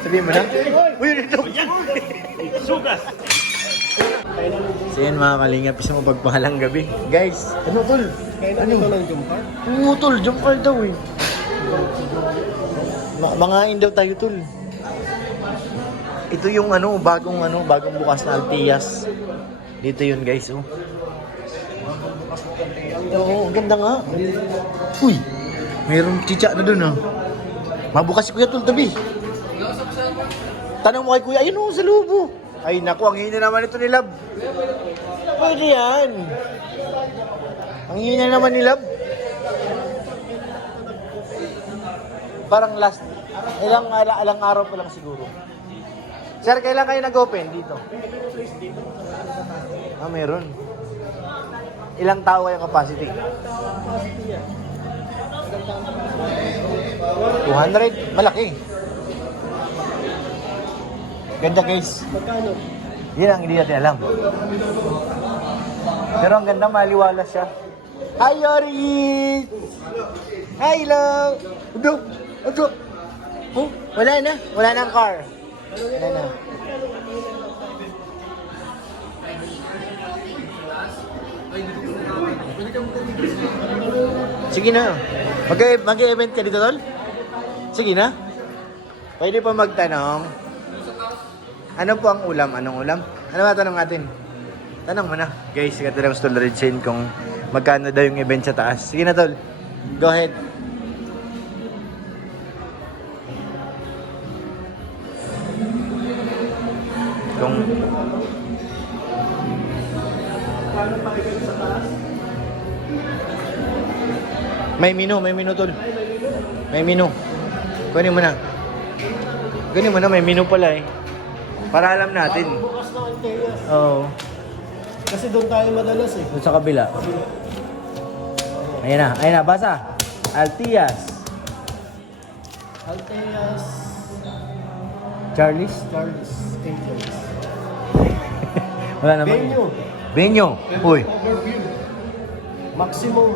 Sabihin mo na. Uy, dito. Sugas! So yan mga kalingap, isang mapagpahalang gabi. Guys, ano tol? Kailan ito ng jump car? Oo tol, jump car daw eh. Mangain daw tayo tol. Ito yung bagong bukas na Altias. Dito yun guys, oh. Oo, ang ganda nga. Uy, mayroong chicha na dun, oh. Mabukas si Kuya tol, tabi. Tanong mo kay Kuya, ayun oh, sa lubo. Ay naku, ang hina naman ito ni Lab. Pwede yan. Ang hina naman ni Lab. Parang last, ilang araw pa lang siguro. Sir, kailan kayo nag-open dito? Ah, meron. Ilang tao kayong capacity? 200? Malaki. Ganda guys. Magkano? Yan ang hindi natin alam. Pero ang ganda, maliwalas siya. Hi, Yori! Hi, love! Udo! Udo! Oh, wala na. Wala na ang car. Wala na. Sige na. Mag-event ka dito, tol? Sige na. Pwede pa magtanong. Ano po ang ulam? Anong ulam? Ano ba tanong natin? Tanong mo na. Guys, katanong sa Tol Red Chain kung magkano daw yung event sa taas. Sige na, tol. Go ahead. Kung... Paano pa event sa taas? May menu, tol. May menu. Kunin mo na. Kunin mo na, may menu pala eh. Para alam natin. Bukas na Altias. Oo. Kasi doon tayo madalas eh. Doon sa kabila. Ayan na, basa. Altias. Altias. Charlie's? Charles. Angels. Wala naman. Venue. Venue. Uy. Overview. Maximum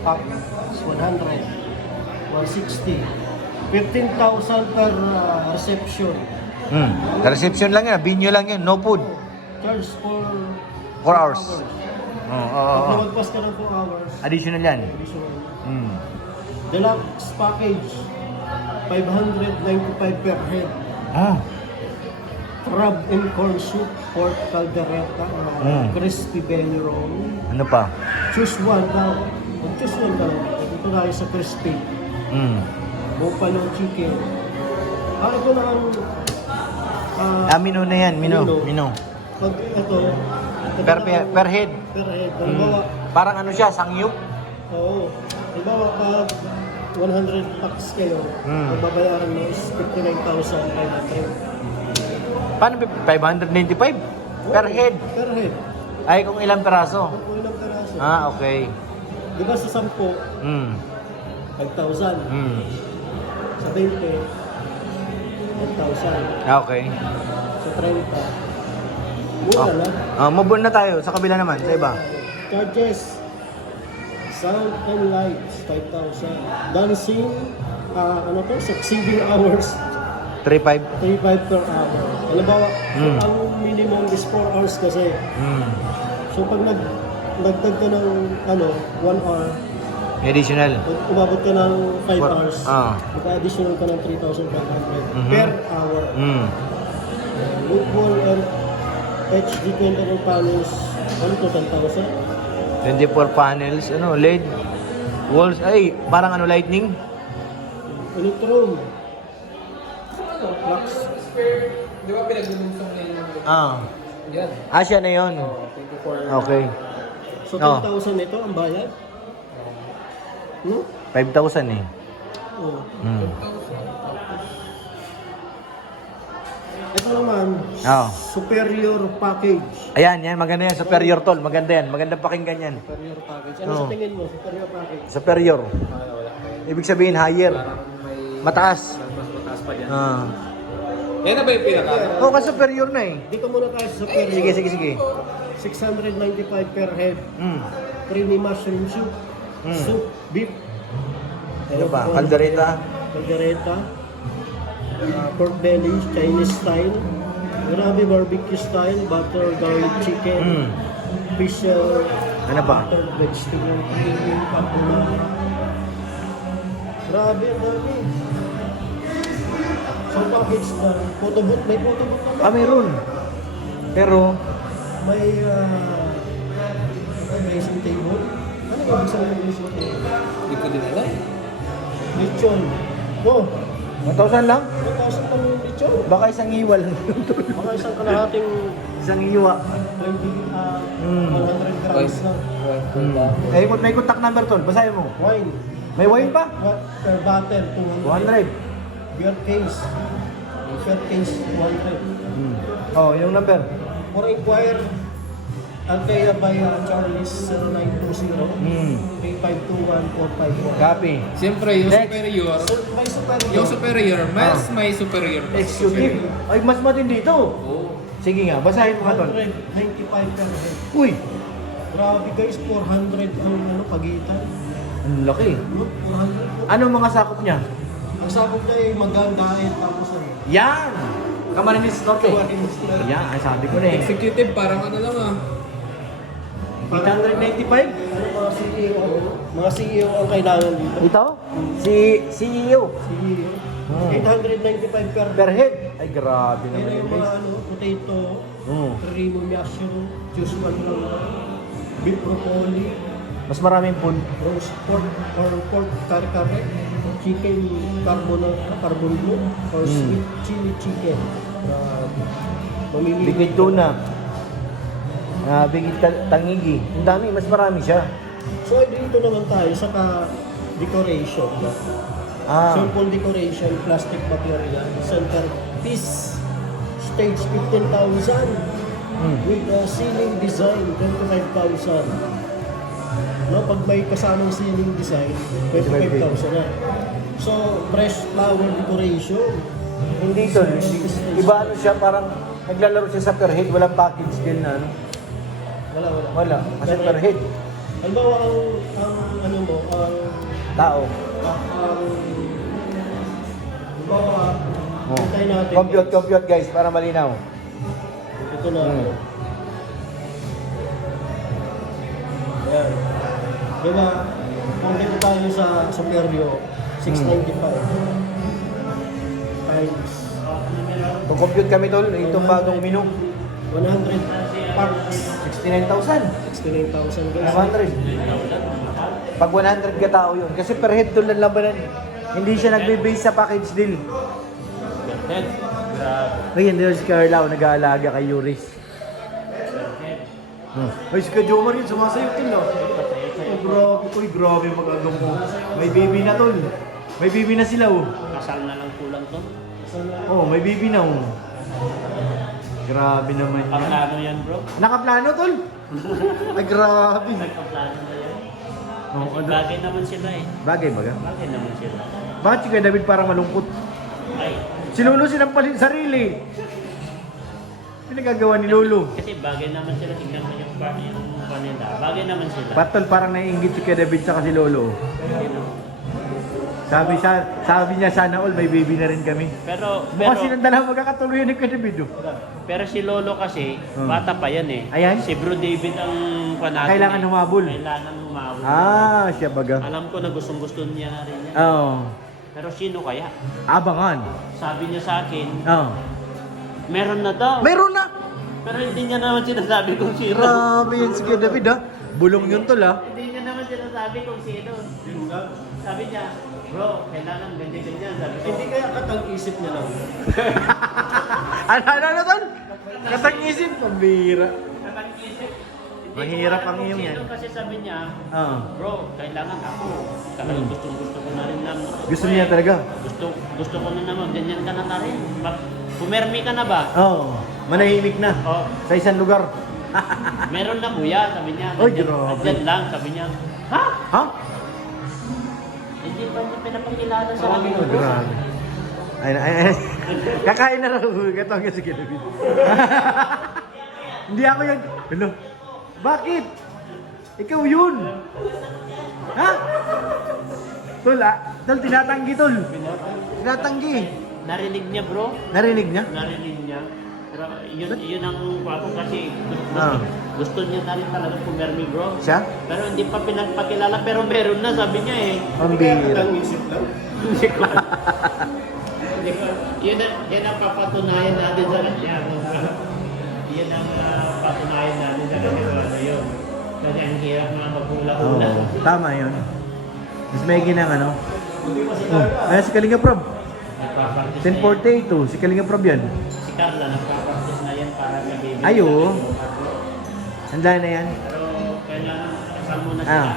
packs 100. 160. 15,000 per reception. Reception lang yan. Venue lang yan. No food. Charge for 4 hours. Pag lumagpas ka ng 4 hours, Additional yan. additional. Mm. Deluxe package, 595 per head. Ah. Crab and corn soup, pork caldereta, crispy belly roll. Ano pa? Choose one daw. Mag-choose one daw. Dito tayo sa crispy. Buffalo chicken. Ito na ang... Menu na yan. Menu. Pag ito... Per head. Per head. Halimbawa, Parang ano siya, sangyup. oo. Halimbawa, pag 100 packs kayo, ang babayaran mo is 59,500. Paano 595? Per head. Per head. Ay, kung ilang peraso. Kung ilang peraso. Ah, okay. Di ba sa 10, 5,000. Sa 20, 1,000. Ah, okay. Sa 30, mura lang. Mabon na tayo. Sa kabila naman, sa iba. Charges, sound and lights, 5,000. Dancing, succeeding hours, 3,500. 3,500 per hour. Halimbawa, ang minimum is 4 hours kasi. So pag nagdag ka ng 1 hour, Additional. pag umabot ka ng 5 What? hours, mag-additional ka ng 3,500 per hour. Wood wall and HD 24 panels, to 10,000? 24 panels. LED. Walls. Ay, parang lightning. Electron. Flux. Di ba pinaglulunsong na yung yan? Siya na yun. 24. Okay. So 10,000 ito ang bayad? 5,000 eh. Oo. Ito naman, superior package. Ayan, maganda yan. Superior tol. Maganda yan. Magandang pakinggan yan. Superior package. Ano sa tingin mo? Superior package? Superior. Ibig sabihin, higher. Parang may Mataas. mas mataas pa dyan. Yan na ba yung pinaka? Kasi superior na eh. Dito muna tayo sa superior. Sige. 695 per head. Creamy mushroom soup. Soup, beef. Ano ba? Caldereta. Caldereta. Pork belly, Chinese style. Grabe barbecue style, butter garlic chicken. Fish, Ano ba? butter vegetable, papula. Grabe, ang dami. So package na, photo booth, may photo booth na ba? Meron. Pero, May dressing table. Ano yung ibig sabihin ng dressing table? Hindi ko din alam. Lechon. Oh, 1,000 lang? 1,000 pang lechon. Baka isang iwa lang. Mga isang kalahating Isang iwa. 100 grams na. May contact number tol. Basahin mo. Wine. May wine pa? Per bottle, 200. 100. Beer case. Beer case, 100. Oh, yung number. For inquire, Alcaya by Charles 0920 3521 454. Copy. Siyempre, yung Next. superior. May superior. Yung superior, mas may superior. Executive. Ay, mas matindi ito. Oo. Sige nga, basahin mo ka tol. 195 per head. Uy! Grabe guys, 400 ang pagitan. Ang laki. No? 400. Anong mga sakop niya? Ang sakop niya ay magandaan tapos ano. Yan! Camarines Norte. Yan, ang sabi ko na eh. Executive, parang ano lang ah. 895? Ano mga CEO? Mga CEO ang kailangan dito. Ito? Si CEO. CEO. 895 Per head. Ay, grabe Yan naman yung yun mga guys. ano, potato, Mm. primo mushroom, usual lang, beef broccoli, Mas maraming food. roast pork or pork kare-kare, chicken carbon blue, or sweet chili chicken. Mamili. Bigit tuna. Bigit tangigi. Ang dami, mas marami siya. So dito naman tayo sa decoration. Simple decoration, plastic material, center piece, stage 15,000 with ceiling design 25,000. No, pag may kasamang ceiling design, 25,000 na. So, fresh flower decoration. Hindi to. Iba ano siya, parang naglalaro siya sa per head. Walang package din na ano. Wala. Wala. Kasi per head. Halimbawa, ang ano mo, ang Tao. halimbawa, tayo natin. Compute guys, para malinaw. Ito na. Ayan. Diba, kung dito tayo sa superior, 695 times Kung compute kami tol, itong bagong menu, 100 parts, 69,000. 69,000 guys. 100. Pag 100 ka tao yun. Kasi per head tol ng labanan. Hindi siya nagbe-base sa package deal. Ngayon, there's Carla, nag-aalaga kay Yuris. Ay, si Kajomar yun, sumasayo tol no? Oh, grabe. Uy, grabe mag-agam mo. May baby na tol. May baby na sila oh. Kasal na lang kulang to. Oh, may baby na oh. Grabe naman yan. Paplano yan bro. Nakaplano tol? Ay, grabe. Nagpaplano na yan. Oh, ano? Bagay naman sila eh. Bagay baga. Bagay naman sila. Bakit si Kuya David parang malungkot? Ay, Si Lolo sinampalin sarili. Pinagagawa ni Lolo. kasi bagay naman sila. Tingnan mo yung kanila. Bagay naman sila. Patol parang naiingit si Kuya David sa si Lolo. Sabi niya sana all may baby na rin kami. Pero, Bukas silang dalawa magkakatuluyan ni Kuya David. Oh. pero si Lolo kasi, bata pa yan eh. Ayan? Si Bro David ang panatin. Kailangan humabol. Kailangan humabol. Ah, siya baga. Alam ko na gustong-gusto niya na rin yan. Oo. Pero sino kaya? Abangan. Sabi niya sa akin, Oo. meron na daw. Meron na! Pero hindi niya naman sinasabi kung sino. Grabe yun si Kuya David ha. Bulong yun tol ha. Hindi niya naman sinasabi kung sino. Sabi niya, bro, kailangan ganyan-ganyan. Sabi ko, Hindi kaya katang-isip niya lang. Ano tol? Katang-isip. Pambira. nakag-isip. Hindi Mahirap ko alam ang kung iyong sino yan. kasi sabi niya, Oo. bro, kailangan ako. Talagang gusto ko na rin lang. Gusto niya talaga? Gusto ko na naman, ganyan ka na rin. Pumermi ka na ba? Oo. Manahimik na. Oh, Sa isang lugar. meron na kuya, sabi niya. Oy, Andyan- grabe. andyan lang, sabi niya. Ha? Ha? Hindi pa niya pinapakilala sa akin. Oh, grabe. Ay. Kakain na raw. Ito ang si Kuya David. Hindi ako yan. Hello? Bakit? Ikaw yun. Ha? Tol, Tol, tinatanggi, Tol. Tinatanggi. Narinig niya, bro. Narinig niya? Narinig niya. Pero yun ang ako kasi Ah. gusto niya na rin talaga pumirmi, bro. Siya? Pero hindi pa pinagpakilala, pero meron na, sabi niya eh. Ang bihira. Ang isip lang. Hindi ko. Hindi ko. Yun ang papatunayan natin sa kanya. Yun ang patunayan natin sa kanya. Ano yun. Kasi ang hirap mga maghula-hula. Oo, tama yun. Mas may ginang ano. Ayan si Kalinga Prob. Nagpa-practice na yan. 1048 si Kalinga Prob yan. Si Carla, nagpa-practice na yan para mag-baby. Ay, oo. Handa na yan. Pero kailangan kasal muna sila. Ah,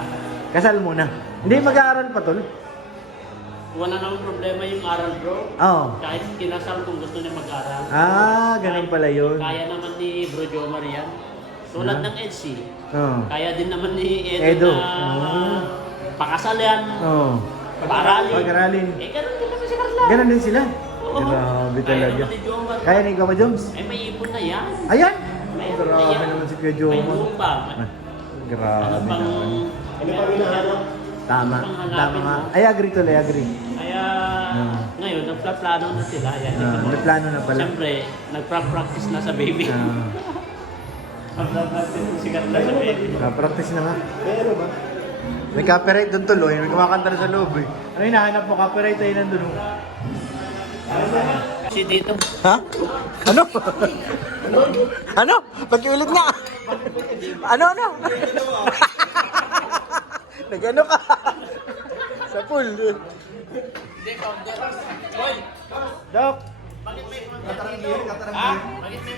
kasal muna. Hindi, mag-aaral pa, Tol. Wala namang problema yung aral, bro. Oo. Kahit kinasal kung gusto niya mag-aral. Ganun pala yun. Kaya naman ni Bro Jomar yan. Tulad ng EDC. Oo. Kaya din naman ni Edo. Edo na pakasal yan. Oo. Pag-aralin. Pag-aralin. Ganun din naman si Carla. Ganun din sila. Oo. Grabe Kaya talaga. naman ni Jomar. Kaya ni Ikaw Joms? May ipon na yan. Ayan! May ipon na Grabe yan. naman si Kuya May Jomar. lupa. Ah, Ano Grabe pang... naman. Ano pa hinahanap? Tama. Ano pang Tama hanapin nga. mo? I agree, Tol. I agree. Kaya Ah. ngayon, nagpa-plano na sila. Yan, May plano na pala. Siyempre, nagpa-practice na sa baby. Ah, Nagpa-practice na si Carla sa baby. practice na nga. Pero ba? May copyright doon, Tol. May kumakanta na sa loob eh. Ano hinahanap mo? Copyright ay nandun. Oh. Si dito. Ha? Ano? Ano? Pag-iulit nga. Ano? Nag-ano ka? Sa pool. Dok. Bakit may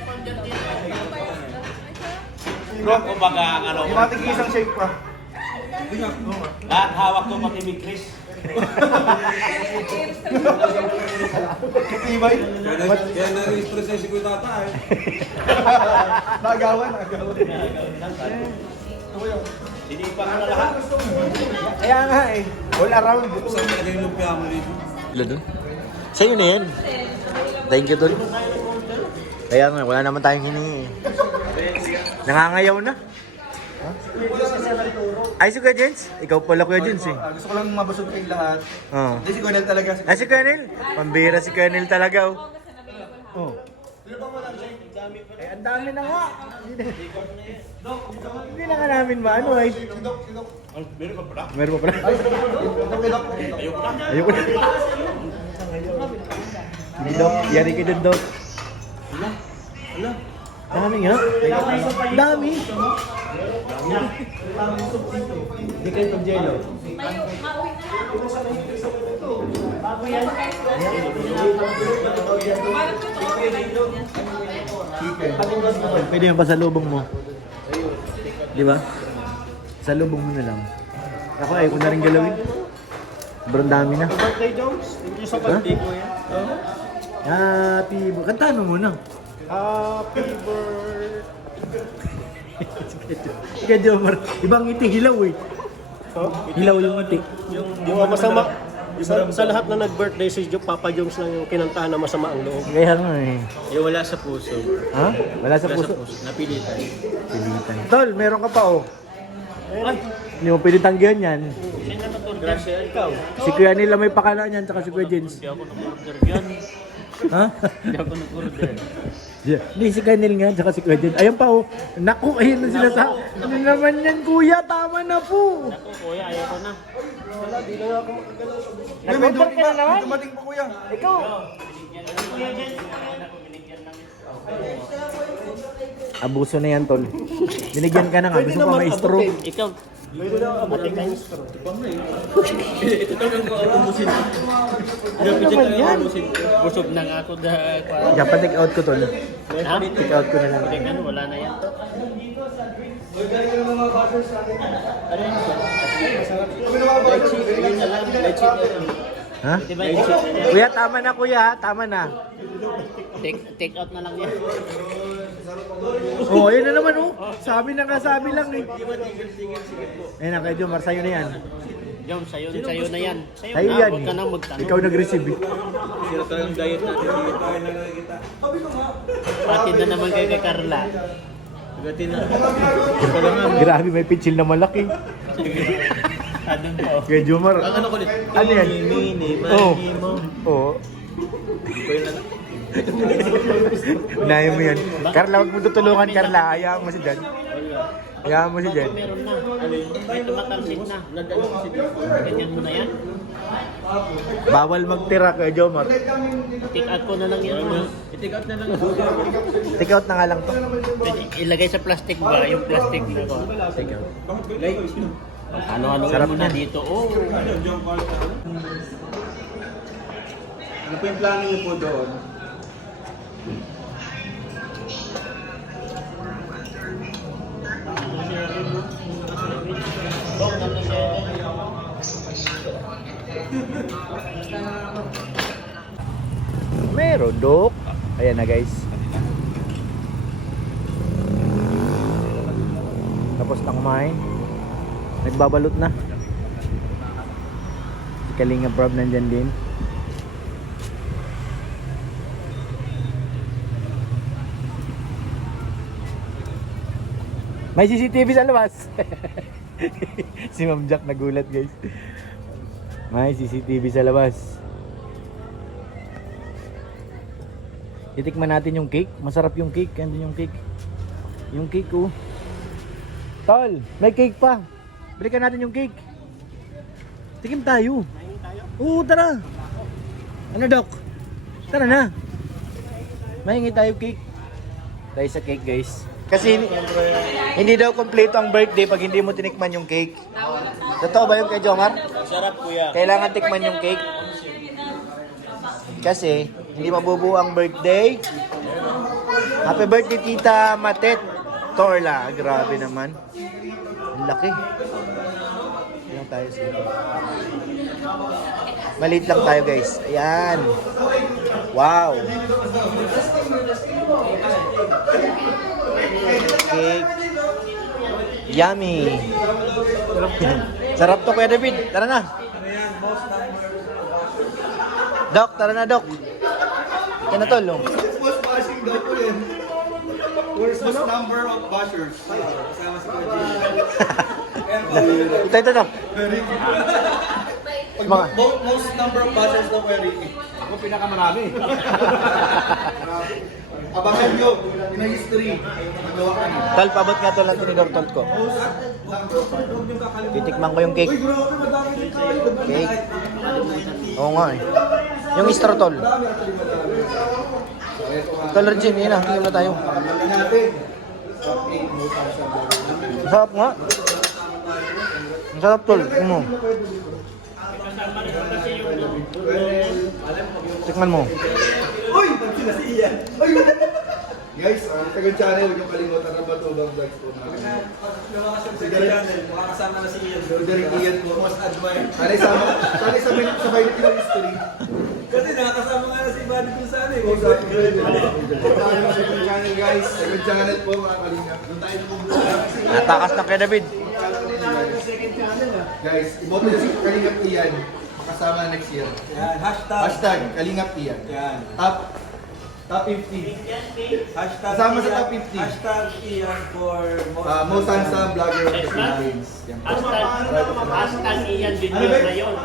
founder dito? Bro, kumbaga ang ano, Imatik isang shake pa. lahat hawak ko pati ni Chris. Kitibay. Kaya na-stress na si Kuya Tata eh. Nagawan. Sinipan ko na lahat. Kaya nga eh. All around. Saan talaga yung lumpia mo dito? Sa'yo na yan. Thank you, Tol. Kaya nga, wala naman tayong hiningi. Nangangayaw na. Ay, si Kuya Jens? Ikaw pala, Kuya Jens eh. Gusto ko lang mabusog kayong lahat. Oo. Hindi si Gonel talaga. Si Colonel? Pambira si Colonel talaga, oh. Oh. Eh, ang dami na nga. Hindi na nga namin maano, ay. Meron pa pala? Meron pa pala? Ayoko na. Hindi, Dok. Yari ka dun, Dok. Dami nga. Dami. Hindi kayo pag-jello. Pwede yung pasalubong mo. Di ba? Salubong mo na lang. Ako ayaw ko na rin galawin. Sobrang dami na. Birthday Jones? Thank you sa birthday ko yan. Happy... Kantahan mo muna. Happy birthday. Kaya Jomar, ibang ngiti, hilaw eh. Hilaw yung ngiti. Yung masama. Sa lahat na nag-birthday si Papa Jones lang yung kinantahan na masama ang loob. Kaya nga eh. Yung wala sa puso. Ha? Wala sa puso. Napilitan. Pilitan. Tol, meron ka pa oh. Hindi mo pwede tanggihan yan. Gracia, ikaw. Si Kuya nila may pakala niyan, tsaka si Kuya Jens. Hindi ako nag-order yan. Ha? Hindi ako nag-order. Hindi, si Kanil nga, tsaka si Kuya Jens. Ayun pa oh. Naku, ayun na sila sa... Ano naman yan, Kuya? Tama na po. Ako, kuya, ayoko na. Nag-order ka na naman? Dumating po kuya. Ikaw. Abuso na yan, Tol. Binigyan ka na nga. Gusto pa may straw. Ikaw, Pwede na abutin kayo. Ano naman yan? busog na nga ako dahil... Yeah, pa-take out ko, Tol. Ha? Take out ko na lang. Tingnan, wala na yan. Ha? Diba, Kuya, tama na, Kuya. Tama na. take out na lang yan. Oh, ayun na naman, oh. Sabi na nga, sabi lang, eh. Ayun na, kay Jomar, sa'yo na yan. Jom, sayo na yan. Sayo Sa'yo na, yan, huwag ka nang magtanong. Ikaw nag-receive, eh. Sino talagang diet natin dito? Pati na naman kay Carla. Gatin na. Grabe, may pitchil na malaki. Andun po. Kaya Jomar. Ang ano kulit? Ano yan? Mini, Oo. mani mo. Oo. Unahin mo yan. Carla, huwag mo tutulungan, Carla. Hayaan mo si Jan. Hayaan mo si Jan. Meron na. May tumatalsik na. Ganyan mo na yan. Bawal magtira kay Jomar. Take out ko na lang yun. I-take out na lang. Take out na nga lang to. Ilagay sa plastic ba? Yung plastic na ko. Take out. Ano-ano Sarap mo na. na dito. Oh. Ano po yung plano niyo po doon? Meron, Dok. Ayan na, guys. Tapos na kumain. Nagbabalot na. Si Kalinga Prab nandyan din. May CCTV sa labas. Si Ma'am Jack nagulat, guys. May CCTV sa labas. Titikman natin yung cake. Masarap yung cake. Andun yung cake. Yung cake, oh. Tol, may cake pa. Balikan natin yung cake. Tikim tayo. Oo, tara. Ano, Doc? Tara na. Mahingi tayo cake. Tayo sa cake, guys. Kasi hindi daw kompleto ang birthday pag hindi mo tinikman yung cake. Totoo ba yun kay Jomar? Sarap kuya. Kailangan tikman yung cake. Kasi hindi mabubuo ang birthday. Happy birthday, Tita Matet Torla. Grabe naman. Ang laki. Ayan tayo sa maliit lang tayo, guys. Ayan. Wow. Cake. Yummy. Sarap to, Kuya David. Tara na. Doc, tara na, Doc. Yan na, Tol. Oh. Most bashing daw po yun. Where's the number of bashers? Kasama si Kuya. Ito. Very Mga. most number of bashers daw Kuya Ricky. Ako pinakamarami. Abangan nyo, in a history, magawa ka niyo. Tol, pabot nga to lang tinidor tol ko. Titikman ko yung cake. Uy, grabe, madami din tayo. Cake. Oo nga eh. Yung straw, Tol. Tol, Regine, yun na. Tingin na tayo. Abangan natin. Ang sarap nga. Ang sarap, Tol. Tikman mo. Uy! Sila si Ian. Ay! Guys, tagang channel, huwag yung kalimutan ng Batubang Vlogs po namin. Makakasama na si Ian. Roderick Ian po. Most admired. Sanay sabay nito yung history. Kasi nakakasama nga na si Buddy dun sa ano eh. Second channel guys. Second channel po mga kalinga. Doon tayo nabubuhay. Natakas na kay David. Guys, iboto nyo si Kalingap Ian. Makasama next year. Yan, hashtag. Hashtag Kalingap Ian. Yan. Top 50. Hashtag Kasama sa Ian- top 50. Hashtag Ian for Most handsome vlogger of the Philippines. Yan. Hashtag Ian Junior na yun.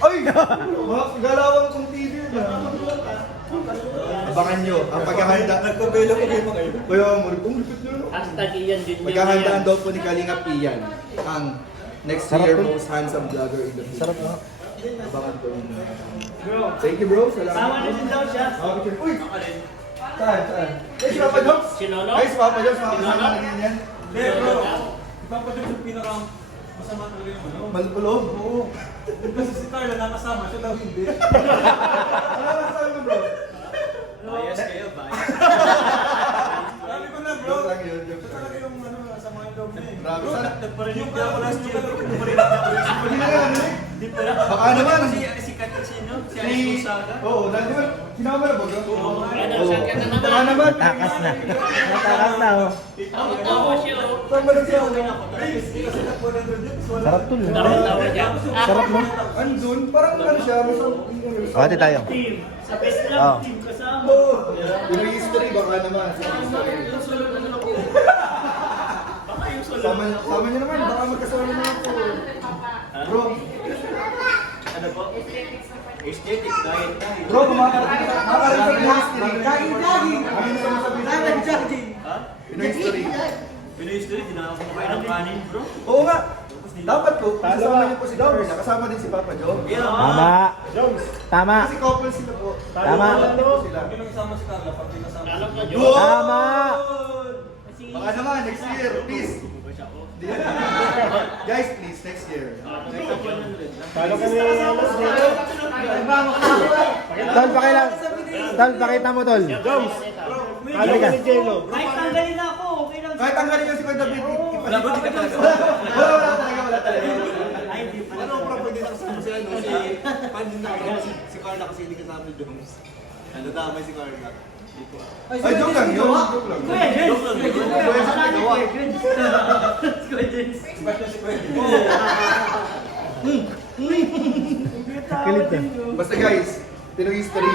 Ay! Mga galawang kong TV na. Abangan nyo ang paghahanda. Nagpabelo ko kayo kayo. Kaya kung lupit nyo. Hashtag Ian Junior na Maghahandaan yan. daw po ni Kalingap Ian ang next Sarap year po. most handsome vlogger in the Sarap Philippines. nga. Abangan po yun. Thank you bro. Salamat. Sama na din daw siya. Uy! Saan? Guys, Papa Jobs! Sinolo? Guys, Papa Jobs, makakasama na din yan. Hindi bro. Ipapadun yung pinaka masama talaga yung ano. Malpulog? Oo. Kasi si Carla nakasama, siya daw hindi. Ano na sabi mo bro? Bias kayo, bias. Sabi ko na bro. Joke lang yun, joke Siya lang. talaga yung ano, masama yung loob niya eh. Grabe, Bro, sana. nagparinig niya ako last year. Nagparinig niya ako last year. Hindi na yan, eh. Di pala. Baka naman. Si Katsino, si Si... Ice Saga. Oo, di ba? Sinama na ba? Oo. Ano, saan ka na naman? Baka naman. Takas na. Natakas na, oh. Tawa siya, oh. Saan ba na siya? Kasi nagparinig doon yun. Sarap, Tol. Tawa niya. Sarap, no? Andun, parang ano siya, masarap. Ate tayo. Sa best lang, Oh. team kasama. Oo. Yung history, baka naman. Sama niyo naman, baka magkasama naman po. Bro, Ano po? Aesthetic, diet na. bro, kumakaroon sa history. Jogging. Ano gusto mo sabihin? Ha? Pinoy history. Pinoy history, di na ako kumakain ng kanin, bro. Oo nga. Dapat po, kasama niyo po si Carla, kasama din si Papa Joe. Tama. Tama. Kasi couple sila po. Tama. Sila. Tama. Baka naman, next year, please. Guys, please, next year. Talo kami alas dito. Tol, pakilang. Tol, pakita mo, Tol. Jones, talo kami Jello. Kahit tanggalin ka si Kuya David, Wala ba, di ka talaga? wala talaga. Ano ang proper dito sa sila, no? Pandin na ako. Si Carla kasi hindi kasama ni Jones. Ano, damay si Carla. Ay, joke lang yun. Joke lang. Joke lang yun. Kilit na. Basta guys, Pinoy history.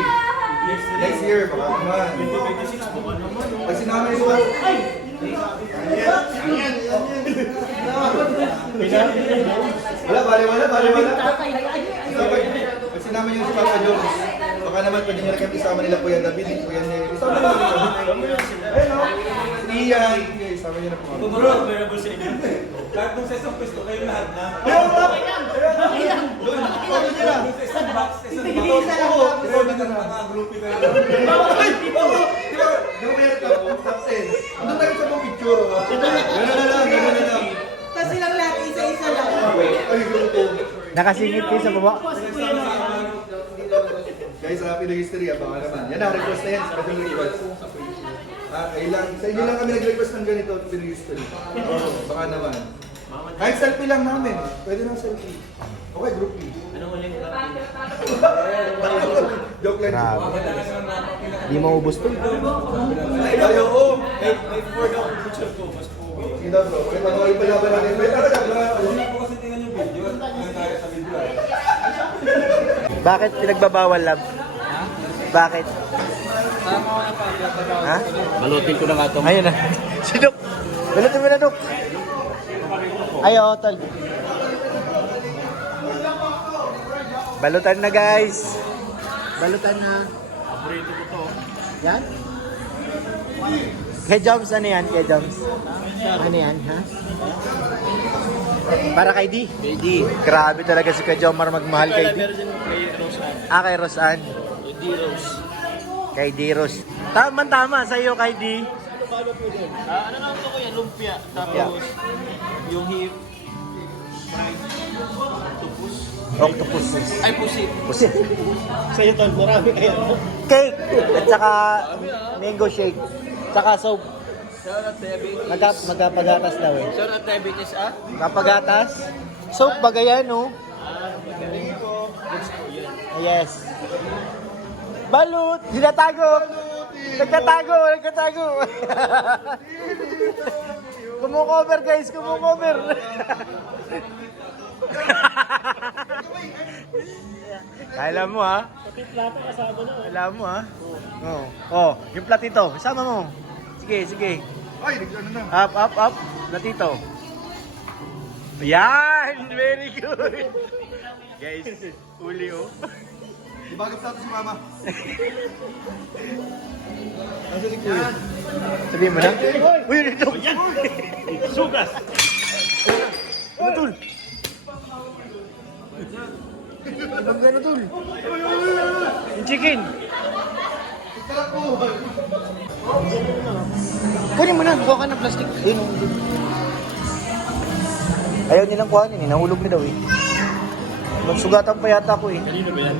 Next year, baka naman. 2026 po, ano naman? Pag sinama niyo ba? Wala, bali. Pag sinama niyo si Papa Jones, baka naman pwede niyo rin isama nila Kuya David, Kuya Neri. Isama niyo si David. Ayun o. Si Ian. Isama niyo na po. Bro, available sa inyo. Kahit nung sa isang pwesto, kayo lahat na. Ayun o. Doon, ipagod niyo na. Sa isang box, sa isang box. Oo, ipagod niyo na. Naka-groupie na Di ba meron ka po? Top 10. Andun tayo sa mga picture. Gano'n na lang. Kasi lang lahat, isa-isa lang. Ay, gusto. Nakasingit kayo sa baba. Guys, Pinoy history, baka naman. Yan na, request na yan. Special request. Sa inyo lang kami nag-request ng ganito, Pinoy history. Baka naman. Kahit selfie lang namin. Pwede na selfie. Okay, group me. Anong uling Joke lang. Grabe. Di maubos to. Ay, oo. May forward ako picture ko, mas pogi. Sige daw bro, may panoorin pa laban natin. May talaga, Hindi po kasi tingnan yung video. Ang kaya sa video ay. Bakit pinagbabawal, love? Bakit? Ha? Balutin ko na nga ito. Ayun na. Si Dok. Balutin mo na, Dok. Ayo, Tol. Balutan na, guys. Balutan na. Paborito ko to. Yan? Kay Joms, ano yan? Kay Joms? Ano yan, ha? Para kay D? Kay D. Grabe talaga si Kay Jomar magmahal kay D. Meron din kay Rose Ann. Kay Rosan. D. Rose. Kay D. Rose. Tama, sa'yo kay D. Ano lang ito kuya? Lumpia. Tapos yung hip. Fried. Tupus. Octopus. Ay, pusit. Pusit. Sa'yo tol, marami kayo. Cake. At saka mango shake. Tsaka soap. Shout out diabetes. Magpagatas daw eh. Shout out diabetes Kapagatas. Soap bagayan, no? Yes. Balut! Dinatago! Nagkatago! Kumukover guys, kumukover! Alam mo ha? Plata kasama na. Alam mo ha? Oh, yung platito, isama mo. Sige. Ay, ano na. Up. Platito. Yan! Very good! Guys, uli oh. Ibagap sa ato si Mama. Sabihin mo na? Uy, ito! Sugas! Tul! Ibang gano'n, Tul! Yung chicken! Kunin mo na, kuha ka ng plastic. Ayun, ayaw nilang kuhanin eh, nahulog na daw eh. Magsugatan pa yata ko eh. Kanino ba yan?